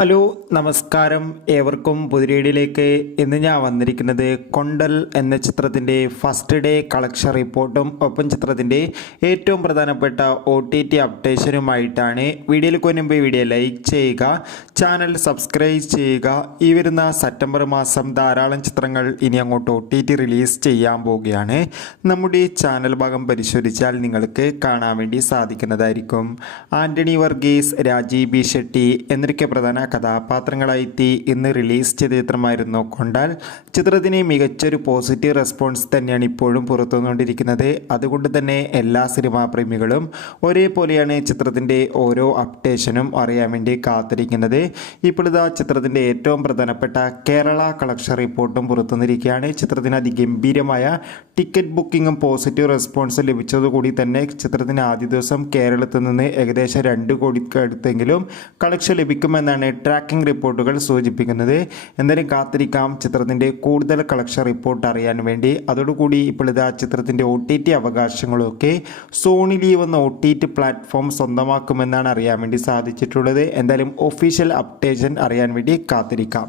Hello നമസ്കാരം, ഏവർക്കും പുതിരീടിലേക്ക്. ഇന്ന് ഞാൻ വന്നിരിക്കുന്നത് കൊണ്ടൽ എന്ന ചിത്രത്തിൻ്റെ ഫസ്റ്റ് ഡേ കളക്ഷൻ റിപ്പോർട്ടും ഒപ്പം ചിത്രത്തിൻ്റെ ഏറ്റവും പ്രധാനപ്പെട്ട OTT അപ്ഡേഷനുമായിട്ടാണ്. വീഡിയോയിലേക്ക് മുൻപ് വീഡിയോ ലൈക്ക് ചെയ്യുക, ചാനൽ സബ്സ്ക്രൈബ് ചെയ്യുക. ഈ വരുന്ന സെപ്റ്റംബർ മാസം ധാരാളം ചിത്രങ്ങൾ ഇനി അങ്ങോട്ട് OTT റിലീസ് ചെയ്യാൻ പോവുകയാണ്. നമ്മുടെ ചാനൽ ഭാഗം പരിശോധിച്ചാൽ നിങ്ങൾക്ക് കാണാൻ വേണ്ടി സാധിക്കുന്നതായിരിക്കും. ആൻ്റണി വർഗീസ്, രാജീവ് ബി ഷെട്ടി എന്നൊക്കെ പ്രധാന കഥാപാത്രങ്ങളായി ഇന്ന് റിലീസ് ചെയ്ത ചിത്രമായിരുന്നു കൊണ്ടാൽ. ചിത്രത്തിന് മികച്ചൊരു പോസിറ്റീവ് റെസ്പോൺസ് തന്നെയാണ് ഇപ്പോഴും പുറത്തുവന്നുകൊണ്ടിരിക്കുന്നത്. അതുകൊണ്ട് തന്നെ എല്ലാ സിനിമാ പ്രേമികളും ഒരേപോലെയാണ് ചിത്രത്തിൻ്റെ ഓരോ അപ്ഡേഷനും അറിയാൻ വേണ്ടി കാത്തിരിക്കുന്നത്. ഇപ്പോഴിതാ ചിത്രത്തിൻ്റെ ഏറ്റവും പ്രധാനപ്പെട്ട കേരള കളക്ഷൻ റിപ്പോർട്ടും പുറത്തുവന്നിരിക്കുകയാണ്. ചിത്രത്തിന് അതിഗംഭീരമായ ടിക്കറ്റ് ബുക്കിങ്ങും പോസിറ്റീവ് റെസ്പോൺസ് ലഭിച്ചതുകൂടി തന്നെ ചിത്രത്തിന് ആദ്യ ദിവസം കേരളത്തിൽ നിന്ന് ഏകദേശം 2 കോടിക്ക് അടുത്തെങ്കിലും കളക്ഷൻ ലഭിക്കുമെന്നാണ് ട്രാക്കിംഗ് റിപ്പോർട്ടുകൾ സൂചിപ്പിക്കുന്നത്. എന്തായാലും കാത്തിരിക്കാം ചിത്രത്തിൻ്റെ കൂടുതൽ കളക്ഷൻ റിപ്പോർട്ട് അറിയാൻ വേണ്ടി. അതോടുകൂടി ഇപ്പോൾ ഇതാ ചിത്രത്തിൻ്റെ OTT അവകാശങ്ങളൊക്കെ സോണി ലീവ് എന്ന OTT പ്ലാറ്റ്ഫോം സ്വന്തമാക്കുമെന്നാണ് അറിയാൻ വേണ്ടി സാധിച്ചിട്ടുള്ളത്. എന്തായാലും ഒഫീഷ്യൽ അപ്ഡേഷൻ അറിയാൻ വേണ്ടി കാത്തിരിക്കാം.